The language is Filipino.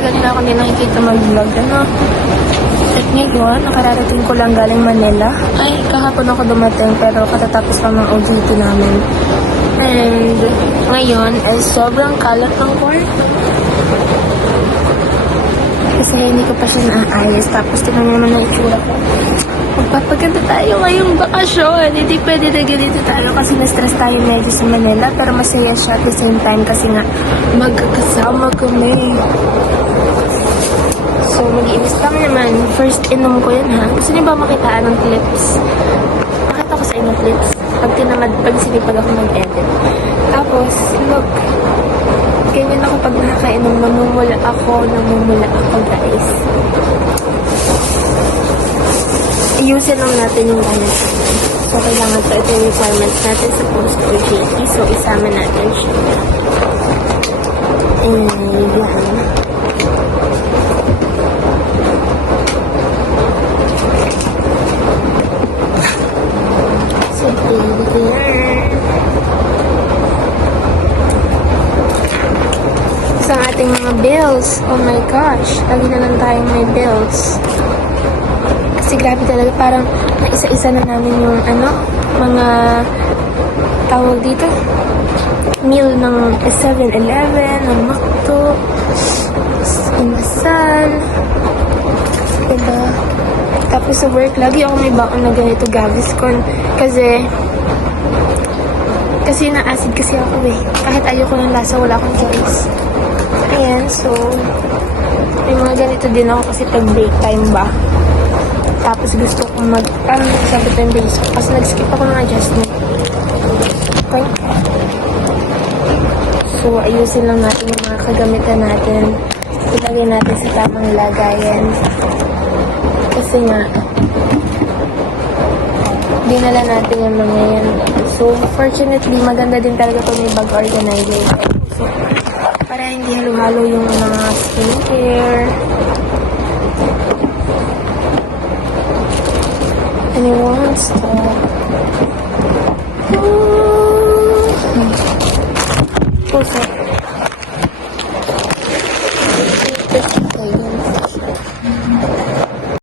matagal na ako din nakikita mag-vlog, ano. At ngayon, nakararating ko lang galing Manila. Ay, kahapon ako dumating, pero katatapos lang ng OJT namin. And ngayon ay sobrang kalat ng kwarto. Kasi hindi ko pa siya naayos. Tapos tingnan mo naman ang itsura ko. Magpapaganda tayo ngayong bakasyon. Hindi pwede na ganito tayo kasi na-stress tayo medyo sa Manila. Pero masaya siya at the same time kasi nga magkakasama kami. So, mag-iinis kami naman. First inom ko yun, ha? Gusto niyo ba makitaan ng clips? Pakita ko sa inyo clips. Pag tinamad, pag sinipag ako mag-edit. Tapos, look. Ganyan ako pag nakakainom. Namumula ako, guys. Ayusin lang natin yung gamit. So, kailangan ito yung requirements natin sa post-OJT. So, isama natin siya. And, yan. So, here. Sa ating mga bills. Oh my gosh. Lagi na lang tayong may bills. Kasi grabe talaga. Parang naisa-isa na namin yung mga tawag dito. Meal ng 7-Eleven, ng McDo, Inasal. Diba? Tapos sa work, lagi ako may baon na ganito Gaviscon. Kasi na-acid kasi ako eh. Kahit ayoko ng lasa, wala akong choice. Ayan, so may mga ganito din ako kasi pag break time ba. Tapos gusto kong sabit yung base ko. Kasi nag-skip ako ng adjustment. Okay? So, ayusin lang natin yung mga kagamitan natin. Ilagay natin sa tamang lagayan. Kasi nga, dinala natin yung mga yan. So, fortunately, maganda din talaga kung may bag organizer. So, para hindi halo-halo yung mga skincare. And it wants to... Puso.